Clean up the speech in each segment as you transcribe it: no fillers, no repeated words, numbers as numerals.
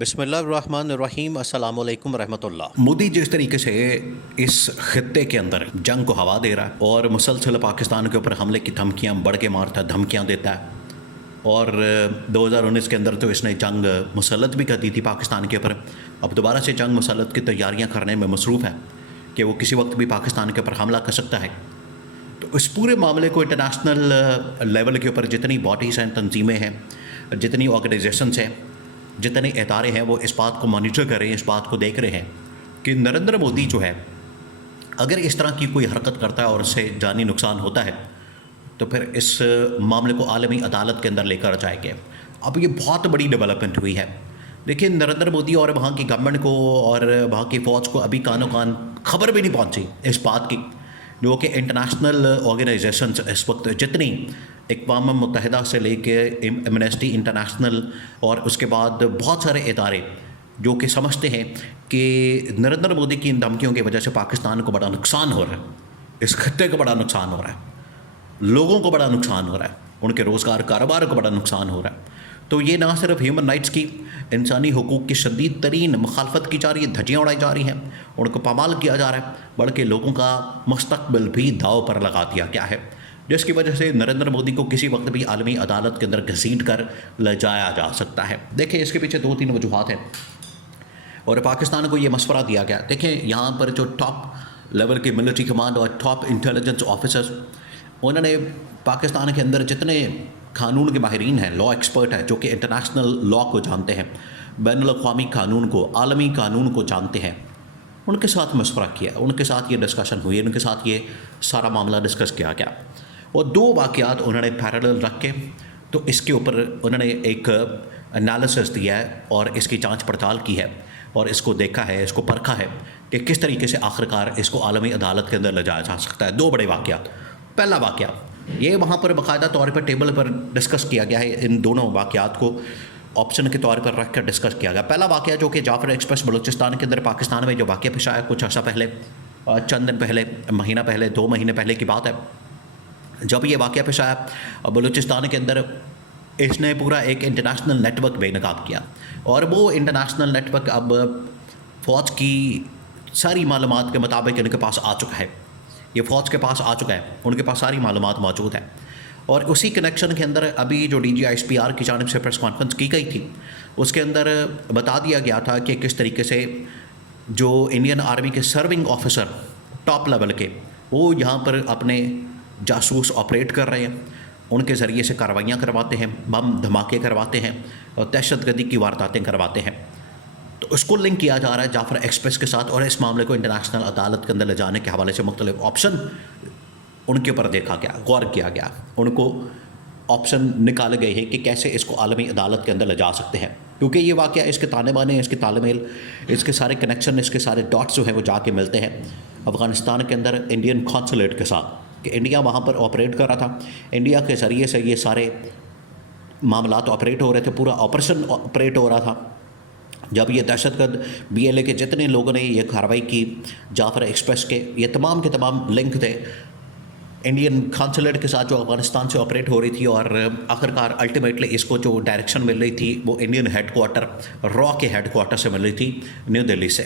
بسم اللہ الرحمن الرحیم، السلام علیکم ورحمۃ اللہ۔ مودی جس طریقے سے اس خطے کے اندر جنگ کو ہوا دے رہا ہے اور مسلسل پاکستان کے اوپر حملے کی دھمکیاں بڑھ کے مارتا ہے، دھمکیاں دیتا ہے، اور 2019 کے اندر تو اس نے جنگ مسلط بھی کر دی تھی پاکستان کے اوپر۔ اب دوبارہ سے جنگ مسلط کی تیاریاں کرنے میں مصروف ہے کہ وہ کسی وقت بھی پاکستان کے اوپر حملہ کر سکتا ہے۔ تو اس پورے معاملے کو انٹرنیشنل لیول کے اوپر جتنی باڈیز ہیں، تنظیمیں ہیں، جتنی آرگنائزیشنز ہیں، جتنے ادارے ہیں، وہ اس بات کو مانیٹر کر رہے ہیں، اس بات کو دیکھ رہے ہیں کہ نریندر مودی جو ہے اگر اس طرح کی کوئی حرکت کرتا ہے اور اس سے جانی نقصان ہوتا ہے تو پھر اس معاملے کو عالمی عدالت کے اندر لے کر جائیں گے۔ اب یہ بہت بڑی ڈیولپمنٹ ہوئی ہے۔ دیکھیں، نریندر مودی اور وہاں کی گورنمنٹ کو اور وہاں کی فوج کو ابھی کانوں کان خبر بھی نہیں پہنچی اس بات کی، جو کہ انٹرنیشنل آرگنائزیشنز اس وقت جتنی اقوام متحدہ سے لے کے ایمنسٹی انٹرنیشنل اور اس کے بعد بہت سارے ادارے جو کہ سمجھتے ہیں کہ نریندر مودی کی ان دھمکیوں کی وجہ سے پاکستان کو بڑا نقصان ہو رہا ہے، اس خطے کو بڑا نقصان ہو رہا ہے، لوگوں کو بڑا نقصان ہو رہا ہے، ان کے روزگار کاروبار کو بڑا نقصان ہو رہا ہے۔ تو یہ نہ صرف ہیومن رائٹس کی، انسانی حقوق کی شدید ترین مخالفت کی جا رہی ہے، دھجیاں اڑائی جا رہی ہیں، ان کو پامال کیا جا رہا ہے، بلکہ لوگوں کا مستقبل بھی داؤ پر لگا دیا گیا ہے، جس کی وجہ سے نریندر مودی کو کسی وقت بھی عالمی عدالت کے اندر گھسیٹ کر لے جایا جا سکتا ہے۔ دیکھیں، اس کے پیچھے 2-3 وجوہات ہیں اور پاکستان کو یہ مشورہ دیا گیا۔ دیکھیں، یہاں پر جو ٹاپ لیول کے ملٹری کمانڈ اور ٹاپ انٹیلیجنس آفیسرز، انہوں نے پاکستان کے اندر جتنے قانون کے ماہرین ہیں، لا ایکسپرٹ ہیں، جو کہ انٹرنیشنل لا کو جانتے ہیں، بین الاقوامی قانون کو، عالمی قانون کو جانتے ہیں، ان کے ساتھ مشورہ کیا، ان کے ساتھ یہ ڈسکشن ہوئی، ان کے ساتھ یہ سارا معاملہ ڈسکس کیا گیا، اور 2 واقعات انہوں نے پیرالل رکھ کے تو اس کے اوپر انہوں نے ایک انالیسس دیا ہے اور اس کی جانچ پڑتال کی ہے اور اس کو دیکھا ہے، اس کو پرکھا ہے کہ کس طریقے سے آخرکار اس کو عالمی عدالت کے اندر لے جایا جا سکتا ہے۔ 2 بڑے واقعات۔ پہلا واقعہ یہ وہاں پر باقاعدہ طور پر ٹیبل پر ڈسکس کیا گیا ہے، ان دونوں واقعات کو آپشن کے طور پر رکھ کر ڈسکس کیا گیا۔ پہلا واقعہ جو کہ جعفر ایکسپریس بلوچستان کے اندر پاکستان میں جو واقعہ پیش آیا کچھ عرصہ پہلے، چند دن پہلے، مہینہ پہلے، 2 مہینے پہلے کی بات ہے، جب یہ واقعہ پیش آیا بلوچستان کے اندر، اس نے پورا ایک انٹرنیشنل نیٹ ورک بے نقاب کیا، اور وہ انٹرنیشنل نیٹ ورک اب فوج کی ساری معلومات کے مطابق ان کے پاس آ چکا ہے، یہ فوج کے پاس آ چکا ہے، ان کے پاس ساری معلومات موجود ہیں، اور اسی کنیکشن کے اندر ابھی جو D G I S P R کی جانب سے پریس کانفرنس کی گئی تھی، اس کے اندر بتا دیا گیا تھا کہ کس طریقے سے جو انڈین آرمی کے سرونگ آفیسر ٹاپ لیول کے، وہ یہاں پر اپنے جاسوس آپریٹ کر رہے ہیں، ان کے ذریعے سے کارروائیاں کرواتے ہیں، بم دھماکے کرواتے ہیں اور دہشت گردی کی وارداتیں کرواتے ہیں۔ تو اس کو لنک کیا جا رہا ہے جعفر ایکسپریس کے ساتھ، اور اس معاملے کو انٹرنیشنل عدالت کے اندر لے جانے کے حوالے سے مختلف آپشن ان کے اوپر دیکھا گیا، غور کیا گیا، ان کو آپشن نکالے گئے ہیں کہ کیسے اس کو عالمی عدالت کے اندر لے جا سکتے ہیں، کیونکہ یہ واقعہ اس کے تانے بانے، اس کے تال میل، اس کے سارے کنیکشن، اس کے سارے ڈاٹس جو ہیں وہ جا کے ملتے ہیں افغانستان کے اندر انڈین قونصلیٹ کے ساتھ، کہ انڈیا وہاں پر آپریٹ کر رہا تھا، انڈیا کے ذریعے سے یہ سارے معاملات آپریٹ ہو رہے تھے، پورا آپریشن آپریٹ ہو رہا تھا۔ جب یہ دہشت گرد بی ایل اے کے جتنے لوگوں نے یہ کارروائی کی جعفر ایکسپریس کے، یہ تمام کے تمام لنک تھے انڈین قونصلیٹ کے ساتھ جو افغانستان سے آپریٹ ہو رہی تھی، اور آخرکار الٹیمیٹلی اس کو جو ڈائریکشن مل رہی تھی وہ انڈین ہیڈ کوارٹر را کے ہیڈ کوارٹر سے مل رہی تھی، نیو دہلی سے۔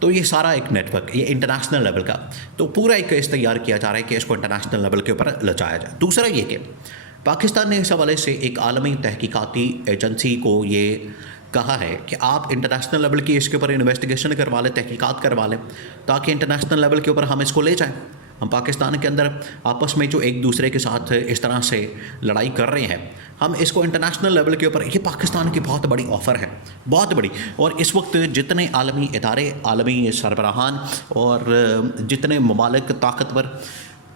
تو یہ سارا ایک نیٹ ورک، یہ انٹرنیشنل لیول کا، تو پورا ایک کیس تیار کیا جا رہا ہے کہ اس کو انٹرنیشنل لیول کے اوپر لچایا جائے۔ دوسرا یہ کہ پاکستان نے اس حوالے سے ایک عالمی تحقیقاتی ایجنسی کو یہ کہا ہے کہ آپ انٹرنیشنل لیول کی اس کے اوپر انویسٹیگیشن کروا لیں، تحقیقات کروا لیں، تاکہ انٹرنیشنل لیول کے اوپر ہم اس کو لے جائیں۔ ہم پاکستان کے اندر آپس میں جو ایک دوسرے کے ساتھ اس طرح سے لڑائی کر رہے ہیں، ہم اس کو انٹرنیشنل لیول کے اوپر، یہ پاکستان کی بہت بڑی آفر ہے، بہت بڑی، اور اس وقت جتنے عالمی ادارے، عالمی سربراہان اور جتنے ممالک طاقتور،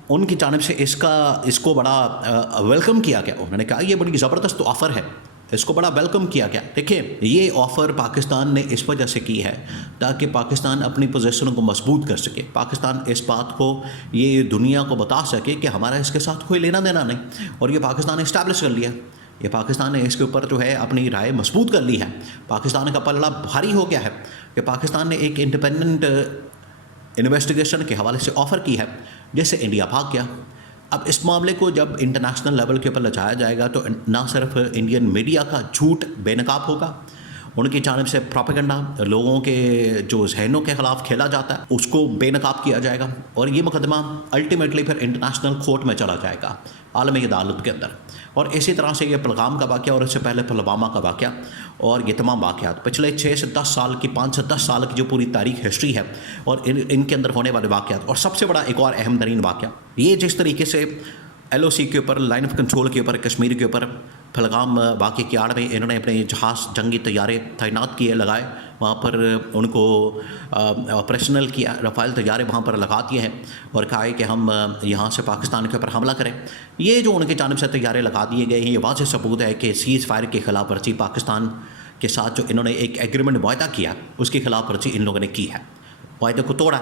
ان کی جانب سے اس کو بڑا ویلکم کیا گیا۔ انہوں نے کہا یہ بڑی زبردست آفر ہے، اس کو بڑا ویلکم کیا گیا۔ دیکھیں، یہ آفر پاکستان نے اس وجہ سے کی ہے تاکہ پاکستان اپنی پوزیشن کو مضبوط کر سکے، پاکستان اس بات کو یہ دنیا کو بتا سکے کہ ہمارا اس کے ساتھ کوئی لینا دینا نہیں، اور یہ پاکستان نے اسٹیبلش کر لیا، یہ پاکستان نے اس کے اوپر جو ہے اپنی رائے مضبوط کر لی ہے، پاکستان کا پلڑا بھاری ہو گیا ہے کہ پاکستان نے ایک انڈیپینڈنٹ انویسٹیگیشن کے حوالے سے آفر کی ہے، جس سے انڈیا بھاگ گیا۔ اب اس معاملے کو جب انٹرنیشنل لیول کے اوپر لے جایا جائے گا تو نہ صرف انڈین میڈیا کا جھوٹ بے نقاب ہوگا، ان کی جانب سے پروپیگنڈا لوگوں کے جو ذہنوں کے خلاف کھیلا جاتا ہے اس کو بے نقاب کیا جائے گا، اور یہ مقدمہ الٹیمیٹلی پھر انٹرنیشنل کورٹ میں چلا جائے گا، عالمی عدالت کے اندر۔ اور اسی طرح سے یہ پہلگام کا واقعہ اور اس سے پہلے پلوامہ کا واقعہ اور یہ تمام واقعات پچھلے 6 سے 10 سال کی 5 سے 10 سال کی جو پوری تاریخ ہسٹری ہے اور ان کے اندر ہونے والے واقعات، اور سب سے بڑا ایک اور اہم ترین واقعہ یہ جس طریقے سے LOC کے اوپر، لائن آف کنٹرول کے اوپر، کشمیر کے اوپر پہلگام واقعے کی آڑ میں انہوں نے اپنے جہاز، جنگی طیارے تعینات کیے، لگائے وہاں پر، ان کو آپریشنل کیا، رافیل طیارے وہاں پر لگا دیے ہیں اور کہا ہے کہ ہم یہاں سے پاکستان کے اوپر حملہ کریں۔ یہ جو ان کی جانب سے طیارے لگا دیے گئے ہیں، یہ واضح ثبوت ہے کہ سیز فائر کی خلاف ورزی پاکستان کے ساتھ جو انہوں نے ایک ایگریمنٹ معاہدہ کیا اس کی خلاف ورزی ان لوگوں نے کی ہے، معاہدے کو توڑا۔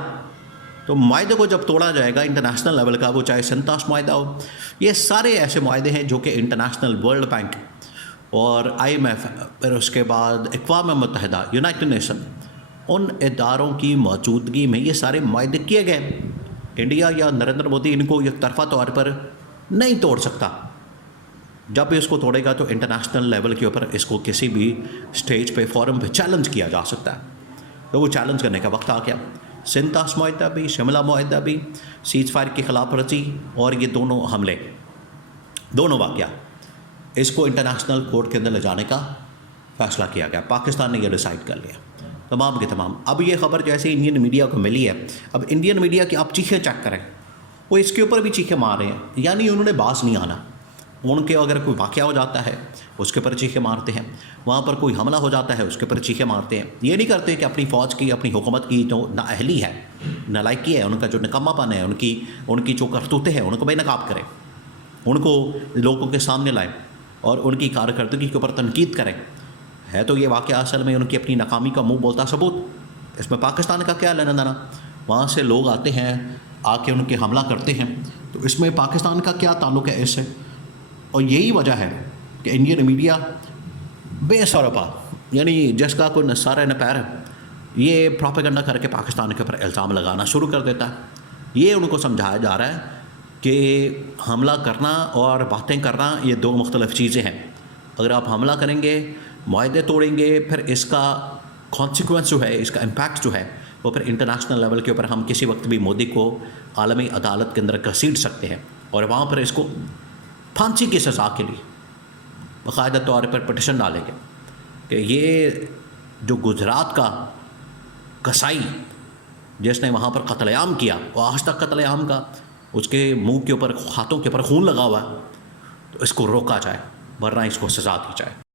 تو معاہدے کو جب توڑا جائے گا انٹرنیشنل لیول کا، وہ چاہے سنتاس معاہدہ ہو، یہ سارے ایسے معاہدے ہیں جو کہ انٹرنیشنل ورلڈ بینک اور IMF، پھر اس کے بعد اقوام متحدہ، یونائٹڈ نیشن، ان اداروں کی موجودگی میں یہ سارے معاہدے کیے گئے۔ انڈیا یا نریندر مودی ان کو یک طرفہ طور پر نہیں توڑ سکتا۔ جب بھی اس کو توڑے گا تو انٹرنیشنل لیول کے اوپر اس کو کسی بھی اسٹیج پہ، فورم پہ چیلنج کیا جا سکتا ہے، تو وہ چیلنج کرنے کا وقت آ گیا۔ سنتاس معاہدہ بھی، شملہ معاہدہ بھی، سیز فائر کی خلاف ورزی اور یہ دونوں حملے، دونوں واقعہ، اس کو انٹرنیشنل کورٹ کے اندر لے جانے کا فیصلہ کیا گیا۔ پاکستان نے یہ ڈیسائیڈ کر لیا، تمام کے تمام۔ اب یہ خبر جیسے انڈین میڈیا کو ملی ہے، اب انڈین میڈیا کی آپ چیخیں چیک کریں، وہ اس کے اوپر بھی چیخیں مار رہے ہیں، یعنی انہوں نے باز نہیں آنا۔ ان کے اگر کوئی واقعہ ہو جاتا ہے اس کے اوپر چیخیں مارتے ہیں، وہاں پر کوئی حملہ ہو جاتا ہے اس کے اوپر چیخیں مارتے ہیں۔ یہ نہیں کرتے کہ اپنی فوج کی، اپنی حکومت کی جو نااہلی ہے، نالائکی ہے، ان کا جو نکما پن ہے، ان کی جو کرتوتیں ہیں، ان کو بے نقاب کریں، ان کو لوگوں کے سامنے لائیں اور ان کی کارکردگی کے اوپر تنقید کریں۔ ہے تو یہ واقعہ اصل میں ان کی اپنی ناکامی کا منہ بولتا ثبوت۔ اس میں پاکستان کا کیا لینا دینا؟ وہاں سے لوگ آتے ہیں، آ کے ان کے حملہ کرتے ہیں، تو اس میں پاکستان کا کیا تعلق ہے اس سے؟ اور یہی وجہ ہے کہ انڈین میڈیا بے سرپا، یعنی جس کا کوئی نثار نہ پیر، یہ پروپیگنڈا کر کے پاکستان کے اوپر الزام لگانا شروع کر دیتا ہے۔ یہ ان کو سمجھایا جا رہا ہے کہ حملہ کرنا اور باتیں کرنا یہ دو مختلف چیزیں ہیں۔ اگر آپ حملہ کریں گے، معاہدے توڑیں گے، پھر اس کا کانسیکوینس جو ہے، اس کا امپیکٹ جو ہے، وہ پھر انٹرنیشنل لیول کے اوپر ہم کسی وقت بھی مودی کو عالمی عدالت کے اندر گھسیٹ سکتے ہیں، اور وہاں پر اس کو پھانسی کی سزا کے لیے باقاعدہ طور پر پٹیشن ڈالیں گے کہ یہ جو گجرات کا کسائی جس نے وہاں پر قتل عام کیا، وہ آج تک قتل عام کا، اس کے منہ کے اوپر، ہاتھوں کے اوپر خون لگا ہوا ہے، تو اس کو روکا جائے، ورنہ اس کو سزا دی جائے۔